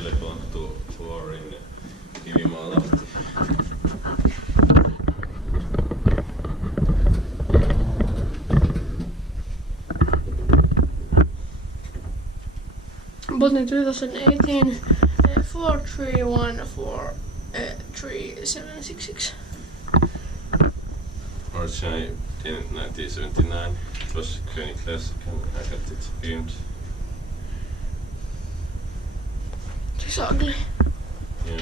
Lepolankatu floor in Kivimaa, Lahti. But in 2018, 4314376. Originally in 1979, it was Kone classic and I got it filmed. It's ugly. Yeah.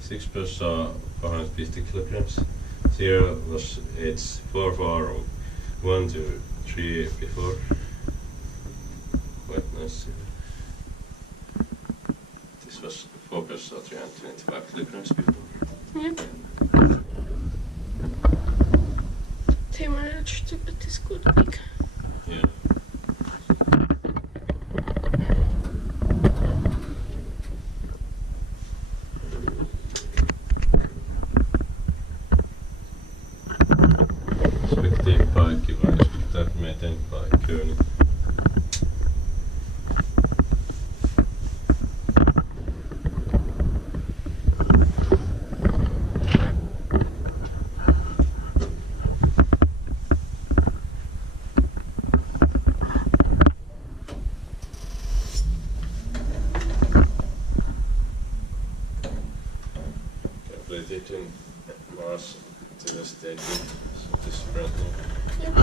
Six plus 450 kilograms. Zero was it's 441 to 3 before. Quite nice. This was 4 plus 325 kilograms before. Yep. They managed to get this good big. Yeah. Inspecta by Kiwa, Inspecta maintained by Kone. Calculated in Mars to the state, so this is brand new. Yep.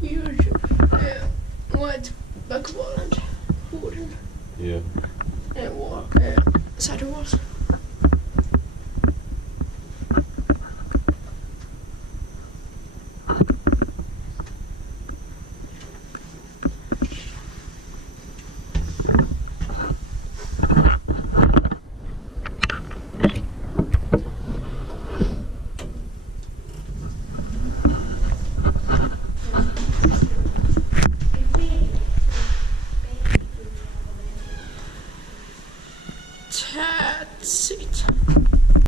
Huge white back wall and wooden Yeah. wall, side walls.